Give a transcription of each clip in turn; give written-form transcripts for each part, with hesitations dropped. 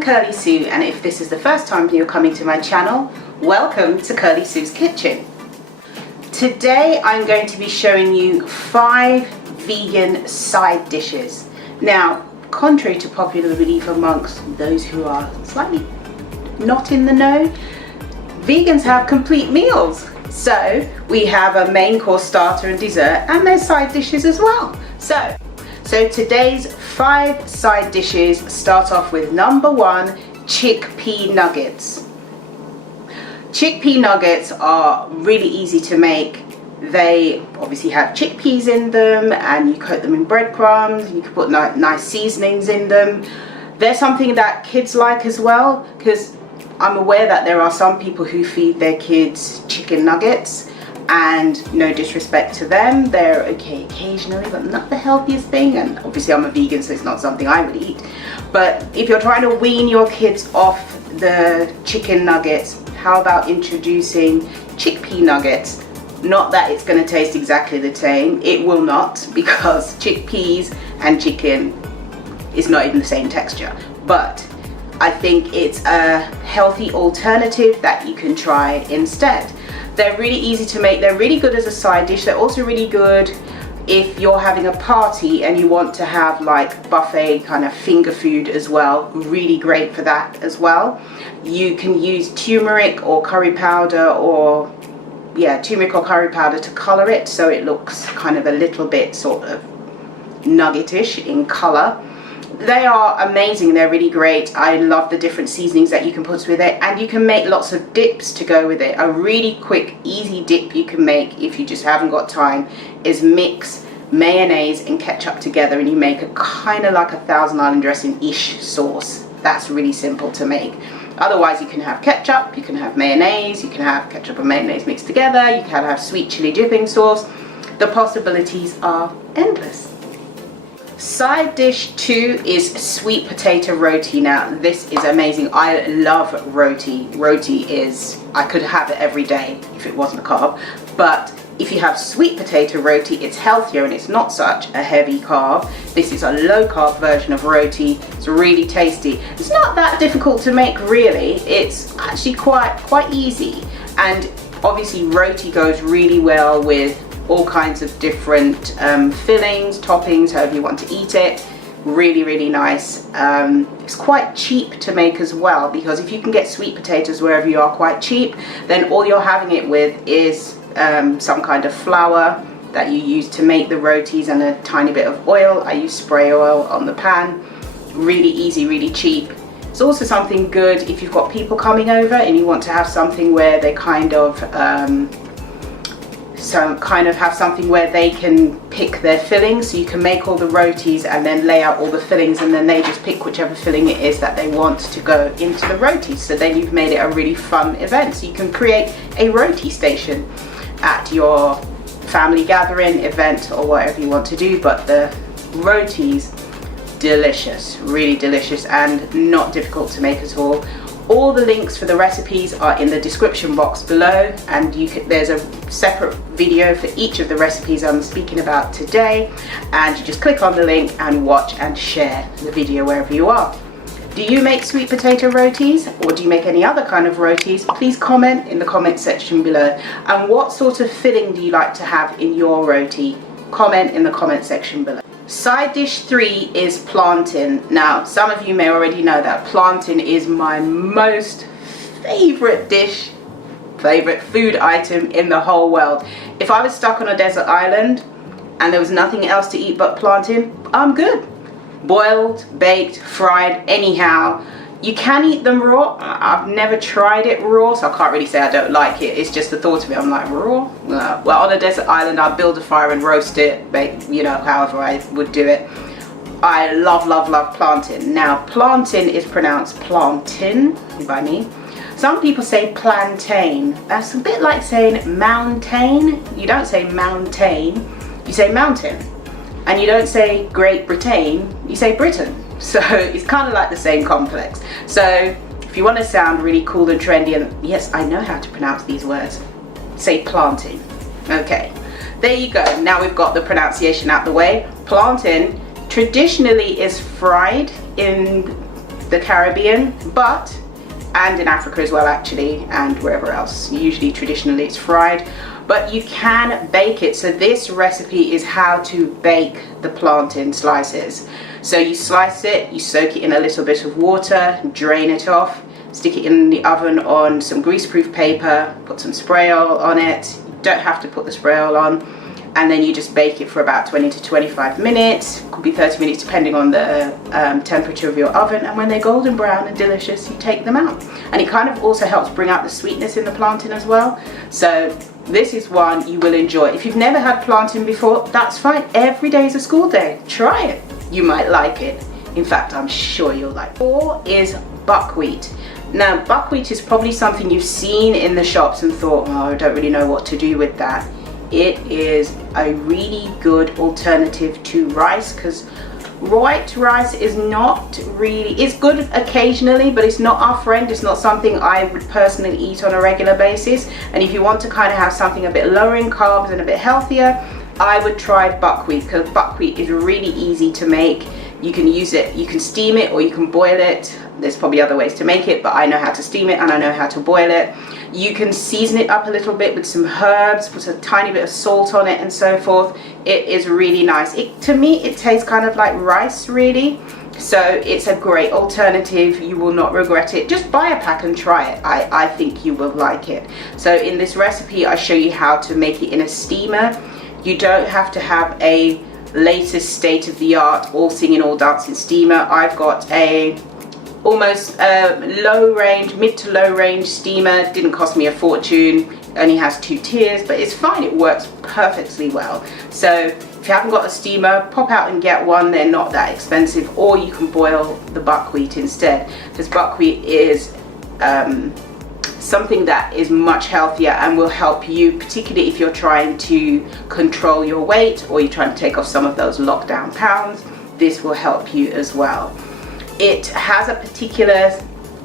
I'm Curly Sue, and if this is the first time you're coming to my channel, welcome to Curly Sue's Kitchen. Today I'm going to be showing you 5 vegan side dishes. Now, contrary to popular belief amongst those who are slightly not in the know, vegans have complete meals. So we have a main course, starter and dessert, and there's side dishes as well. So today's 5 side dishes start off with number 1, chickpea nuggets. Chickpea nuggets are really easy to make. They obviously have chickpeas in them, and you coat them in breadcrumbs. You can put nice seasonings in them. They're something that kids like as well, because I'm aware that there are some people who feed their kids chicken nuggets, and no disrespect to them, they're okay occasionally, but not the healthiest thing. And obviously I'm a vegan, so it's not something I would eat. But if you're trying to wean your kids off the chicken nuggets, how about introducing chickpea nuggets? Not that it's going to taste exactly the same. It will not, because chickpeas and chicken is not even the same texture. But I think it's a healthy alternative that you can try instead. They're really easy to make. They're really good as a side dish. They're also really good if you're having a party and you want to have like buffet kind of finger food as well. Really great for that as well. You can use turmeric or curry powder, or turmeric or curry powder to color it so it looks kind of a little bit sort of nuggetish in color. They are amazing. They're really great. I love the different seasonings that you can put with it, and you can make lots of dips to go with it. A really quick, easy dip you can make if you just haven't got time is mix mayonnaise and ketchup together, and you make a kind of like a Thousand Island dressing-ish sauce. That's really simple to make. Otherwise, you can have ketchup, you can have mayonnaise, you can have ketchup and mayonnaise mixed together, you can have sweet chili dipping sauce. The possibilities are endless. Side dish 2 is sweet potato roti. Now this is amazing. I love roti. Roti is, I could have it every day if it wasn't a carb, but if you have sweet potato roti, it's healthier and it's not such a heavy carb. This is a low carb version of roti. It's really tasty. It's not that difficult to make really. It's actually quite easy, and obviously roti goes really well with all kinds of different fillings, toppings, however you want to eat it. Really nice. It's quite cheap to make as well, because if you can get sweet potatoes wherever you are quite cheap, then all you're having it with is some kind of flour that you use to make the rotis and a tiny bit of oil. I use spray oil on the pan. Really easy, really cheap. It's also something good if you've got people coming over and you want to have something where they kind of have something where they can pick their fillings. So you can make all the rotis and then lay out all the fillings, and then they just pick whichever filling it is that they want to go into the rotis. So then you've made it a really fun event. So you can create a roti station at your family gathering, event, or whatever you want to do. But the rotis, delicious, really delicious, and not difficult to make at all. All the links for the recipes are in the description box below, and there's a separate video for each of the recipes I'm speaking about today, and you just click on the link and watch and share the video wherever you are. Do you make sweet potato rotis, or do you make any other kind of rotis? Please comment in the comment section below. And what sort of filling do you like to have in your roti? Comment in the comment section below. Side dish 3 is plantain. Now, some of you may already know that plantain is my most favorite food item in the whole world. If I was stuck on a desert island and there was nothing else to eat but plantain, I'm good. Boiled, baked, fried, anyhow. You can eat them raw. I've never tried it raw, so I can't really say I don't like it. It's just the thought of it. I'm like, raw? No. Well, on a desert island, I'll build a fire and roast it, bake, however I would do it. I love plantain. Now, plantain is pronounced plantain by me. Some people say plantain. That's a bit like saying mountain. You don't say mountain, you say mountain. And you don't say Great Britain, you say Britain. So it's kind of like the same complex. So if you want to sound really cool and trendy, and yes, I know how to pronounce these words, say plantain. Okay, there you go. Now we've got the pronunciation out the way. Plantain traditionally is fried in the Caribbean, and in Africa as well actually, and wherever else. Usually traditionally it's fried, but you can bake it. So this recipe is how to bake the plantain slices. So you slice it, you soak it in a little bit of water, drain it off, stick it in the oven on some greaseproof paper, put some spray oil on it. You don't have to put the spray oil on, and then you just bake it for about 20 to 25 minutes, could be 30 minutes depending on the temperature of your oven, and when they're golden brown and delicious, you take them out. And it kind of also helps bring out the sweetness in the plantain as well. So this is one you will enjoy. If you've never had plantain before, that's fine. Every day is a school day. Try it. You might like it. In fact, I'm sure you'll like it. 4 is buckwheat. Now, buckwheat is probably something you've seen in the shops and thought, oh, I don't really know what to do with that. It is a really good alternative to rice, because white rice is not really, it's good occasionally, but it's not our friend. It's not something I would personally eat on a regular basis. And if you want to kind of have something a bit lower in carbs and a bit healthier, I would try buckwheat, because buckwheat is really easy to make. You can use it, you can steam it or you can boil it. There's probably other ways to make it, but I know how to steam it and I know how to boil it. You can season it up a little bit with some herbs, put a tiny bit of salt on it and so forth. It is really nice. To me, it tastes kind of like rice, really. So it's a great alternative. You will not regret it. Just buy a pack and try it. I think you will like it. So in this recipe, I show you how to make it in a steamer. You don't have to have a latest state-of-the-art all singing all dancing steamer. I've got a almost low range, mid to low range steamer. Didn't cost me a fortune, only has 2 tiers, but it's fine. It works perfectly well. So if you haven't got a steamer, pop out and get one. They're not that expensive. Or you can boil the buckwheat instead, because buckwheat is something that is much healthier and will help you, particularly if you're trying to control your weight or you're trying to take off some of those lockdown pounds. This will help you as well. It has a particular,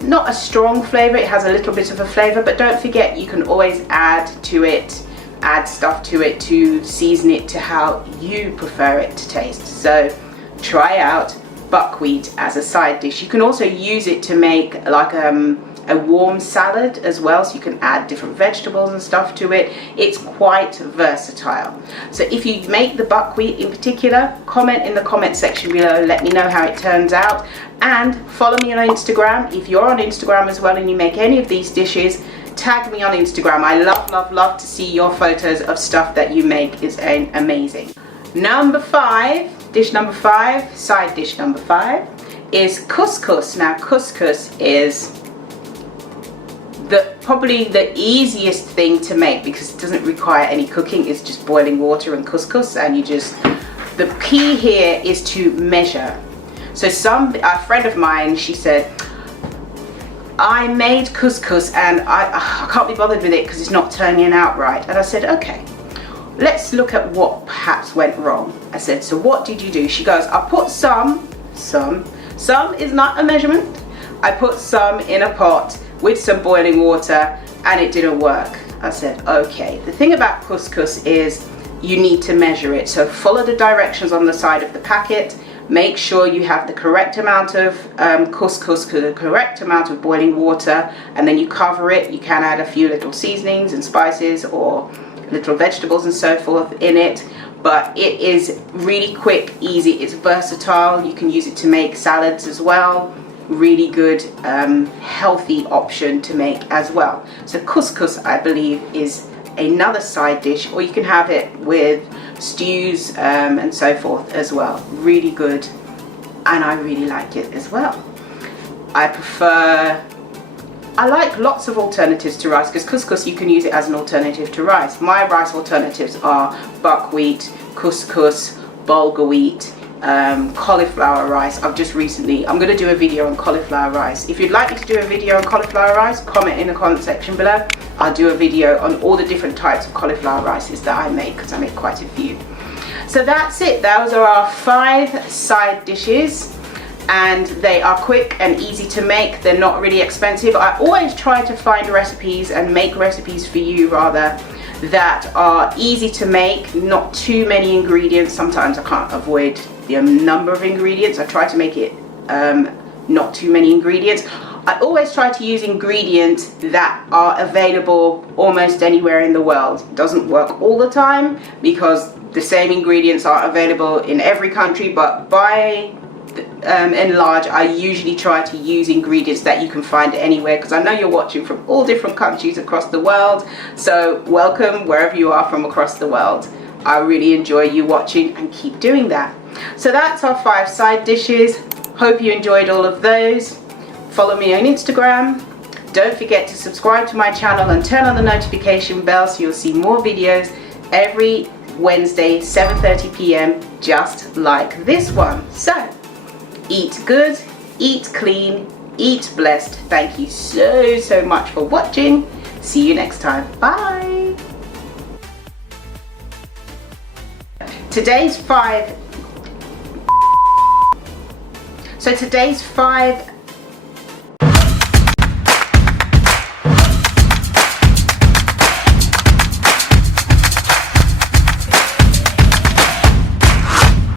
not a strong flavor, it has a little bit of a flavor, but don't forget you can always add to it, add stuff to it to season it to how you prefer it to taste. So try out buckwheat as a side dish. You can also use it to make like a warm salad as well, so you can add different vegetables and stuff to it. It's quite versatile. So if you make the buckwheat in particular, comment in the comment section below, let me know how it turns out, and follow me on Instagram. If you're on Instagram as well and you make any of these dishes, tag me on Instagram. I love to see your photos of stuff that you make. It's amazing. Number 5, dish number 5, side dish number 5 is couscous. Now couscous is probably the easiest thing to make because it doesn't require any cooking. It's just boiling water and couscous, and the key here is to measure. So a friend of mine, she said, I made couscous and I can't be bothered with it because it's not turning out right. And I said, okay, let's look at what perhaps went wrong. I said, so what did you do? She goes, I put some is not a measurement. I put some in a pot with some boiling water and it didn't work. I said, okay, the thing about couscous is you need to measure it. So follow the directions on the side of the packet. Make sure you have the correct amount of couscous, the correct amount of boiling water, and then you cover it. You can add a few little seasonings and spices or little vegetables and so forth in it, but it is really quick, easy, it's versatile. You can use it to make salads as well. Really good healthy option to make as well. So couscous, I believe, is another side dish, or you can have it with stews and so forth as well. Really good, and I really like it as well. I like lots of alternatives to rice, because couscous you can use it as an alternative to rice. My rice alternatives are buckwheat, couscous, bulgur wheat, cauliflower rice. I'm going to do a video on cauliflower rice. If you'd like me to do a video on cauliflower rice, comment in the comment section below. I'll do a video on all the different types of cauliflower rices that I make, because I make quite a few. So that's it. Those are our 5 side dishes, and they are quick and easy to make. They're not really expensive. I always try to find recipes and make recipes for you rather that are easy to make, not too many ingredients. Sometimes I can't avoid the number of ingredients. I try to make it not too many ingredients. I always try to use ingredients that are available almost anywhere in the world. It doesn't work all the time because the same ingredients are available in every country, but by and large, I usually try to use ingredients that you can find anywhere, because I know you're watching from all different countries across the world. So welcome wherever you are from across the world. I really enjoy you watching, and keep doing that. So that's our 5 side dishes. Hope you enjoyed all of those. Follow me on Instagram. Don't forget to subscribe to my channel and turn on the notification bell so you'll see more videos every Wednesday, 7:30 p.m. just like this one. So eat good, eat clean, eat blessed. Thank you so much for watching. See you next time. Bye. Today's 5